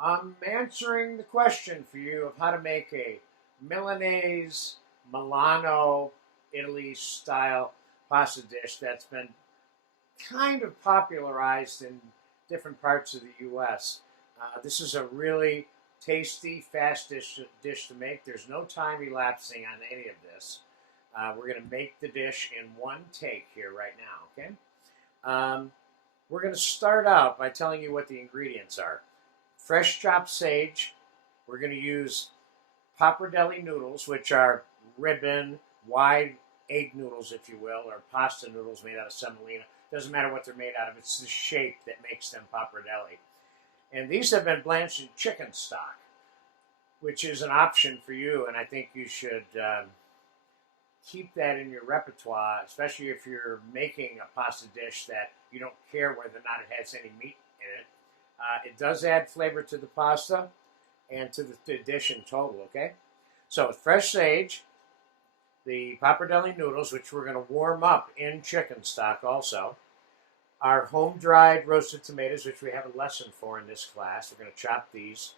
I'm answering the question for you of how to make a Milanese, Milano, Italy style pasta dish that's been kind of popularized in different parts of the U.S. This is a really tasty, fast dish to make. There's no time elapsing on any of this. We're going to make the dish in one take here right now, okay? We're going to start out by telling you what the ingredients are. Fresh chopped sage. We're going to use Pappardelle noodles, which are ribbon, wide egg noodles, if you will, or pasta noodles made out of semolina. Doesn't matter what they're made out of. It's the shape that makes them Pappardelle. And these have been blanched in chicken stock, which is an option for you, and I think you should keep that in your repertoire, especially if you're making a pasta dish that you don't care whether or not it has any meat in it. It does add flavor to the pasta and to the dish in total, okay? So fresh sage, the Pappardelle noodles, which we're going to warm up in chicken stock also, our home-dried roasted tomatoes, which we have a lesson for in this class. We're going to chop these.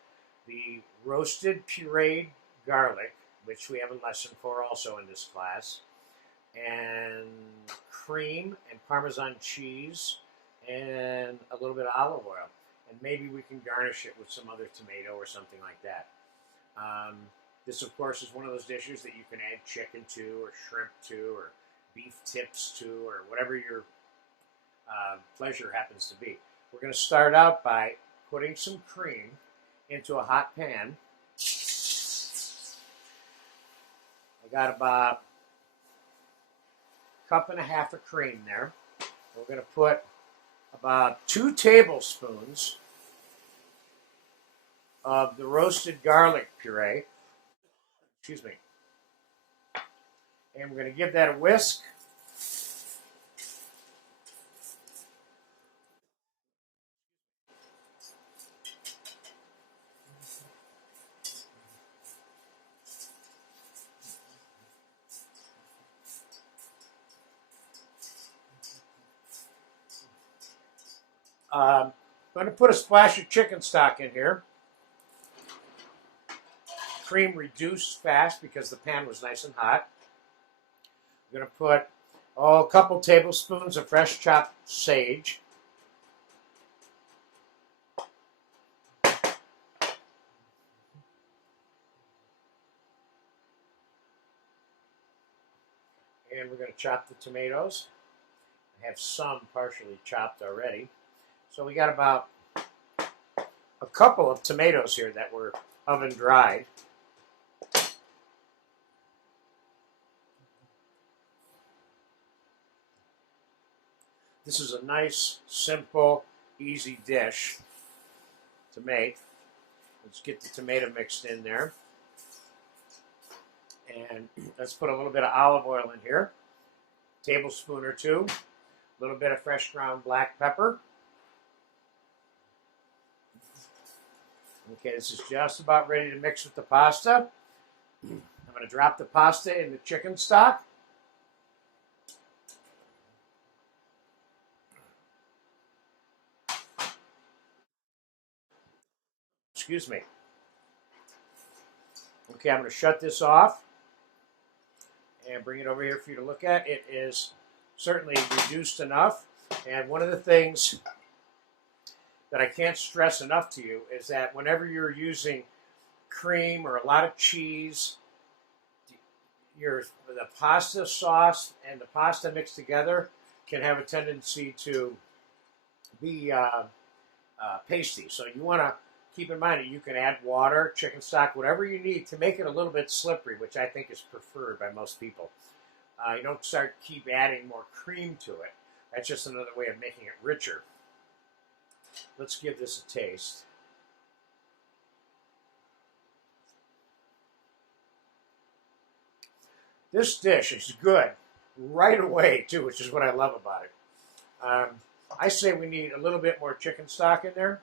The roasted pureed garlic, which we have a lesson for also in this class, and cream and Parmesan cheese and a little bit of olive oil. And maybe we can garnish it with some other tomato or something like that. This, of course, is one of those dishes that you can add chicken to or shrimp to or beef tips to or whatever your pleasure happens to be. We're going to start out by putting some cream into a hot pan. I got about a cup and a half of cream there. We're going to put about 2 tablespoons of the roasted garlic puree. Excuse me. And we're going to give that a whisk. I'm going to put a splash of chicken stock in here. Cream reduced fast because the pan was nice and hot. I'm going to put a couple tablespoons of fresh chopped sage. And we're going to chop the tomatoes. I have some partially chopped already. So we got about a couple of tomatoes here that were oven dried. This is a nice, simple, easy dish to make. Let's get the tomato mixed in there. And let's put a little bit of olive oil in here. A tablespoon or two. A little bit of fresh ground black pepper. Okay, this is just about ready to mix with the pasta. I'm going to drop the pasta in the chicken stock. Excuse me. Okay, I'm going to shut this off and bring it over here for you to look at. It is certainly reduced enough. And one of the things that I can't stress enough to you is that whenever you're using cream or a lot of cheese, the pasta sauce and the pasta mixed together can have a tendency to be pasty. So you want to keep in mind that you can add water, chicken stock, whatever you need to make it a little bit slippery, which I think is preferred by most people. You don't keep adding more cream to it. That's just another way of making it richer. Let's give this a taste. This dish is good right away, too, which is what I love about it. I say we need a little bit more chicken stock in there.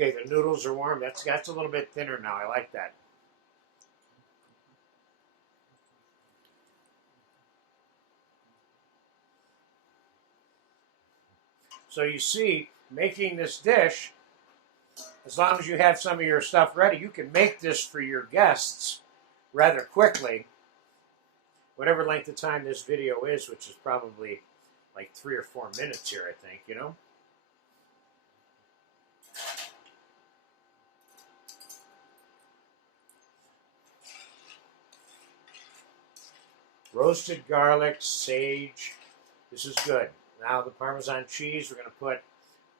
Okay, the noodles are warm. That's a little bit thinner now. I like that. So you see, making this dish, as long as you have some of your stuff ready, you can make this for your guests rather quickly. Whatever length of time this video is, which is probably like 3 or 4 minutes here, I think, you know. Roasted garlic, sage. This is good. Now the Parmesan cheese, we're going to put,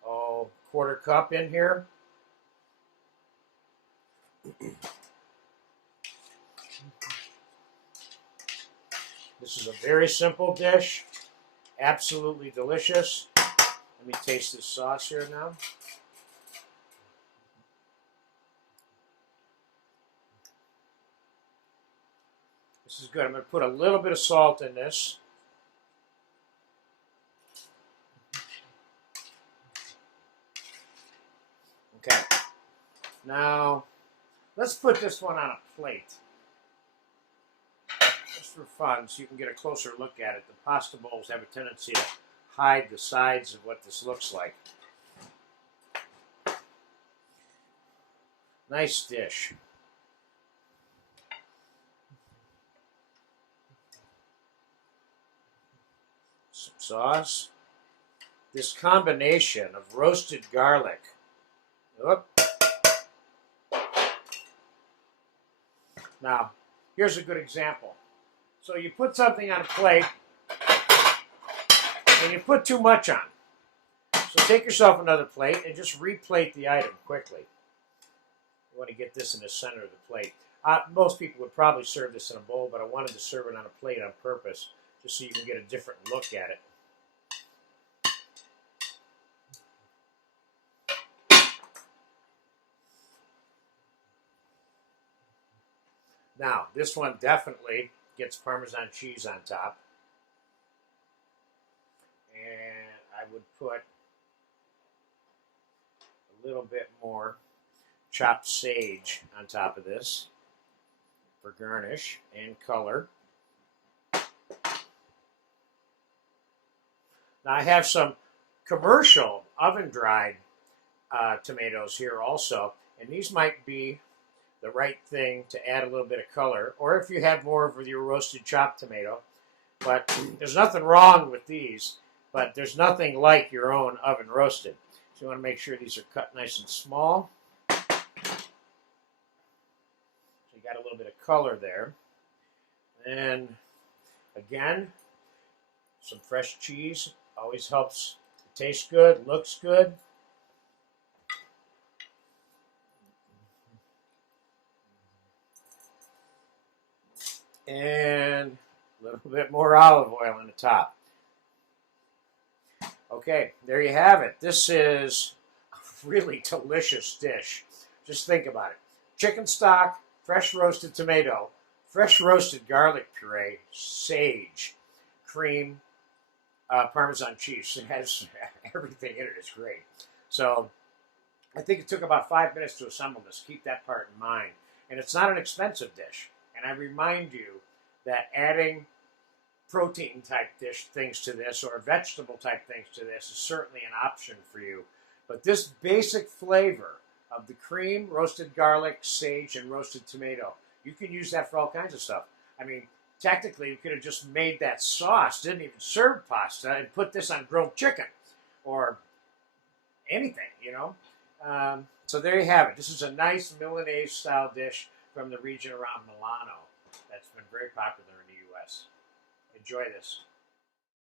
1/4 cup in here. This is a very simple dish. Absolutely delicious. Let me taste this sauce here now. This is good. I'm going to put a little bit of salt in this. Okay. Now, let's put this one on a plate. Just for fun, so you can get a closer look at it. The pasta bowls have a tendency to hide the sides of what this looks like. Nice dish. Some sauce. This combination of roasted garlic. Oop. Now, here's a good example. So you put something on a plate, and you put too much on. So take yourself another plate and just replate the item quickly. You want to get this in the center of the plate. Most people would probably serve this in a bowl, but I wanted to serve it on a plate on purpose, just so you can get a different look at it. Now, this one definitely gets Parmesan cheese on top. And I would put a little bit more chopped sage on top of this for garnish and color. Now I have some commercial oven-dried tomatoes here also, and these might be the right thing to add a little bit of color, or if you have more of your roasted chopped tomato. But there's nothing wrong with these, but there's nothing like your own oven roasted. So you want to make sure these are cut nice and small. So you got a little bit of color there. And again, some fresh cheese always helps. It tastes good, looks good. And a little bit more olive oil on the top. Okay, there you have it. This is a really delicious dish. Just think about it. Chicken stock, fresh roasted tomato, fresh roasted garlic puree, sage, cream, Parmesan cheese. It has everything in it. It's great. So I think it took about 5 minutes to assemble this. Keep that part in mind. And it's not an expensive dish. And I remind you that adding protein type dish things to this or vegetable type things to this is certainly an option for you. But this basic flavor of the cream, roasted garlic, sage, and roasted tomato, you can use that for all kinds of stuff. I mean, technically, you could have just made that sauce, didn't even serve pasta, and put this on grilled chicken or anything, you know. So there you have it. This is a nice Milanese style dish from the region around Milano that's been very popular in the U.S. Enjoy this.